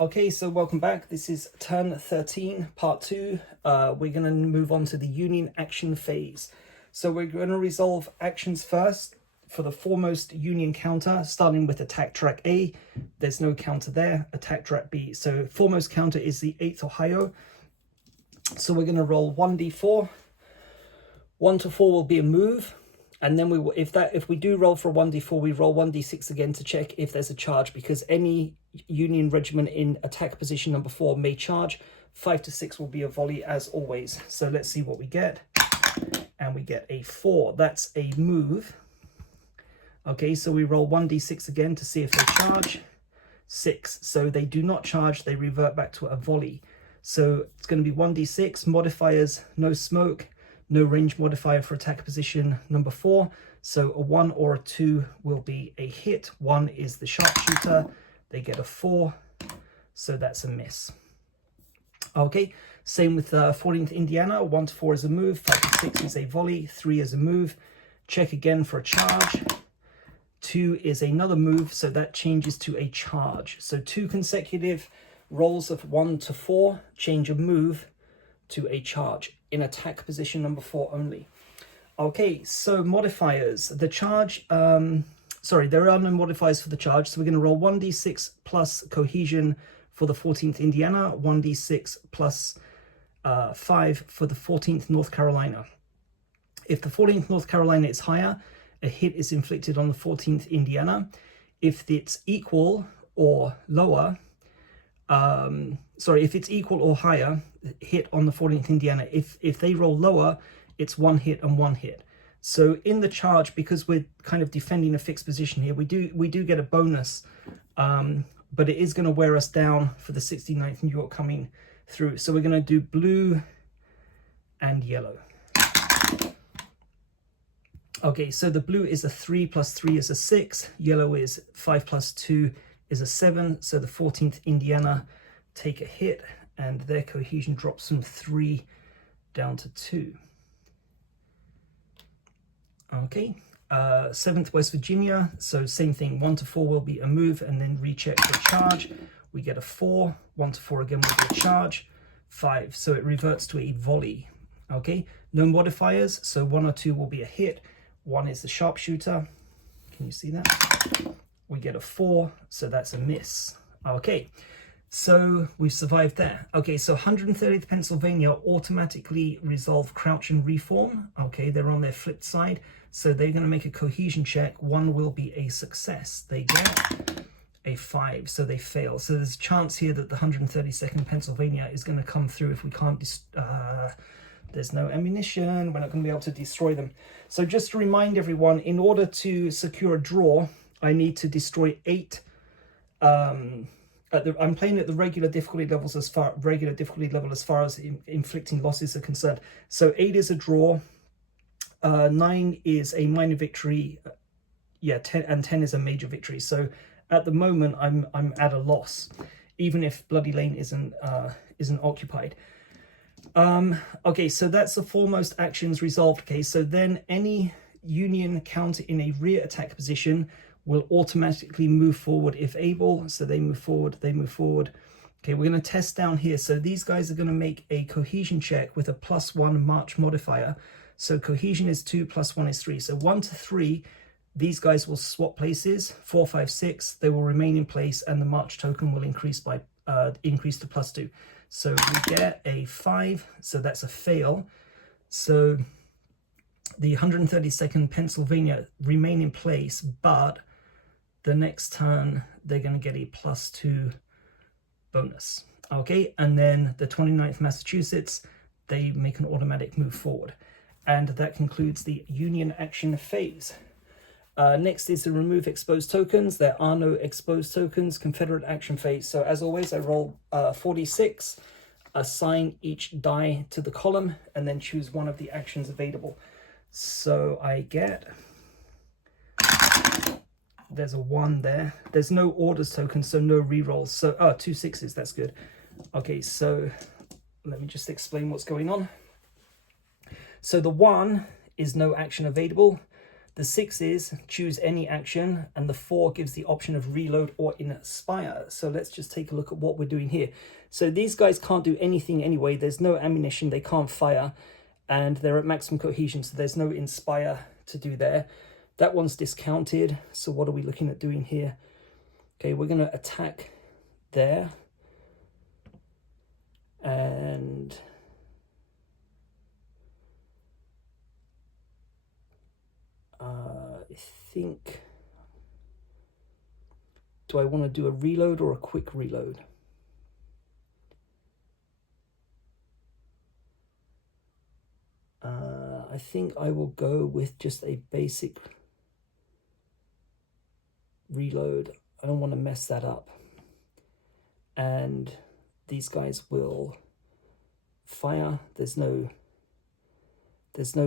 Okay, so welcome back. This is turn 13, part 2. We're going to move on to the union action phase. So we're going to resolve actions first for the foremost union counter, starting with attack track A. There's no counter there. Attack track B. So foremost counter is the 8th Ohio. So we're going to roll 1d4. 1 to 4 will be a move. And then we will, if we do roll for a 1d4, we roll 1d6 again to check if there's a charge, because any Union regiment in attack position number 4 may charge. 5 to 6 will be a volley as always. So let's see what we get. And we get a 4. That's a move. Okay, so we roll 1d6 again to see if they charge. 6. So they do not charge. They revert back to a volley. So it's going to be 1d6 modifiers, no smoke. No range modifier for attack position number 4. So a 1 or a 2 will be a hit. 1 is the sharpshooter. They get a 4. So that's a miss. Okay, same with 14th Indiana. 1 to 4 is a move. 5 to 6 is a volley. 3 is a move. Check again for a charge. 2 is another move. So that changes to a charge. So 2 consecutive rolls of 1 to 4 change a move to a charge in attack position number 4 only. Okay, so modifiers. The charge, there are no modifiers for the charge, so we're going to roll 1d6 plus cohesion for the 14th Indiana, 1d6 plus 5 for the 14th North Carolina. If the 14th North Carolina is higher, a hit is inflicted on the 14th Indiana. If it's equal or lower, if it's equal or higher, hit on the 14th Indiana. If they roll lower, it's 1 hit and 1 hit. So in the charge, because we're kind of defending a fixed position here, we do get a bonus, but it is going to wear us down for the 69th New York coming through. So we're going to do blue and yellow. Okay, so the blue is a 3 plus 3 is a 6. Yellow is 5 plus 2 is a 7. So the 14th Indiana take a hit and their cohesion drops from 3 down to 2. Okay, 7th West Virginia, so same thing, 1 to 4 will be a move and then recheck for charge. We get a 4, 1 to 4 again will be a charge, 5, so it reverts to a volley. Okay, no modifiers, so 1 or 2 will be a hit, 1 is the sharpshooter, can you see that? We get a 4, so that's a miss. Okay, so we've survived there. Okay, so 130th Pennsylvania automatically resolve crouch and reform. Okay, they're on their flipped side, so they're going to make a cohesion check. 1 will be a success. They get a 5, so they fail. So there's a chance here that the 132nd Pennsylvania is going to come through if we can't there's no ammunition, we're not going to be able to destroy them. So just to remind everyone, in order to secure a draw, I need to destroy 8. I'm playing at the regular difficulty level as far as inflicting losses are concerned. So 8 is a draw, 9 is a minor victory, 10 is a major victory. So at the moment I'm at a loss, even if Bloody Lane isn't occupied. Okay, so that's the foremost actions resolved. Okay, so then any Union counter in a rear attack position will automatically move forward if able. So they move forward, they move forward. Okay, we're going to test down here. So these guys are going to make a cohesion check with a +1 march modifier. So cohesion is 2, +1 is 3. So 1 to 3, these guys will swap places. 4, 5, 6, they will remain in place, and the march token will increase to +2. So we get a 5, so that's a fail. So the 132nd Pennsylvania remain in place, but the next turn they're going to get a +2 bonus. Okay, and then the 29th Massachusetts, they make an automatic move forward. And that concludes the Union action phase. Next is to remove exposed tokens. There are no exposed tokens. Confederate action phase. So as always, I roll 46, assign each die to the column, and then choose one of the actions available. So I get, there's a 1 there. There's no orders token, so no rerolls. So 2 6s, that's good. Okay, so let me just explain what's going on. So the 1 is no action available. The 6 is choose any action, and the 4 gives the option of reload or inspire. So let's just take a look at what we're doing here. So these guys can't do anything anyway. There's no ammunition, they can't fire, and they're at maximum cohesion, so there's no inspire to do there. That one's discounted. So what are we looking at doing here? Okay, we're going to attack there. And I think, do I want to do a reload or a quick reload? I think I will go with just a basic reload. I don't want to mess that up. And these guys will fire. There's no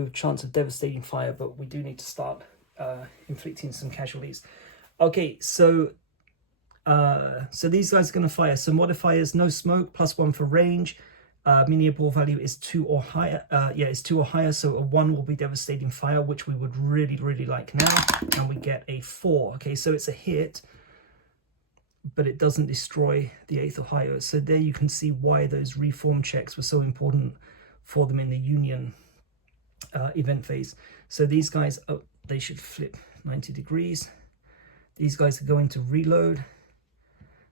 chance of devastating fire, but we do need to start inflicting some casualties. Okay, so these guys are going to fire. So modifiers: no smoke, +1 for range. Mini ball value is 2 or higher. It's 2 or higher, so a 1 will be devastating fire, which we would really like now. And we get a 4. Okay, so it's a hit, but it doesn't destroy the 8th Ohio. So there you can see why those reform checks were so important for them in the Union event phase. So these guys, they should flip 90 degrees. These guys are going to reload.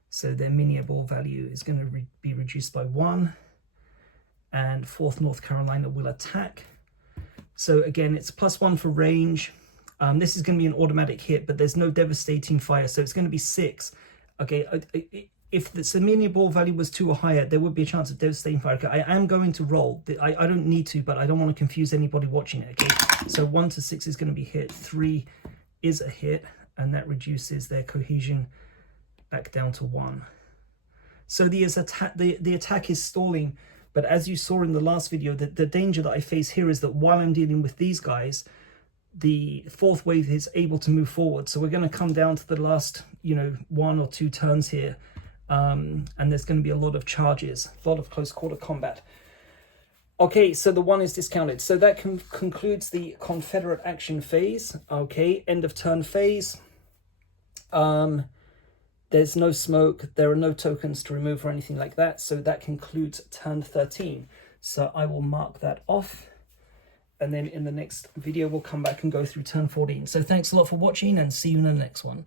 So their mini ball value is going to be reduced by 1. And 4th North Carolina will attack. So again, it's +1 for range. This is going to be an automatic hit, but there's no devastating fire, so it's going to be 6. Okay, if the mini ball value was 2 or higher, there would be a chance of devastating fire. Okay, I am going to roll. I don't need to, but I don't want to confuse anybody watching it. Okay, so 1 to 6 is going to be hit. 3 is a hit, and that reduces their cohesion back down to 1. So the attack is stalling. But as you saw in the last video, the danger that I face here is that while I'm dealing with these guys, the 4th wave is able to move forward. So we're going to come down to the last, 1 or 2 turns here. And there's going to be a lot of charges, a lot of close quarter combat. Okay, so the 1 is discounted. So that concludes the Confederate action phase. Okay, end of turn phase. There's no smoke, there are no tokens to remove or anything like that, so that concludes turn 13. So I will mark that off, and then in the next video we'll come back and go through turn 14. So thanks a lot for watching, and see you in the next one.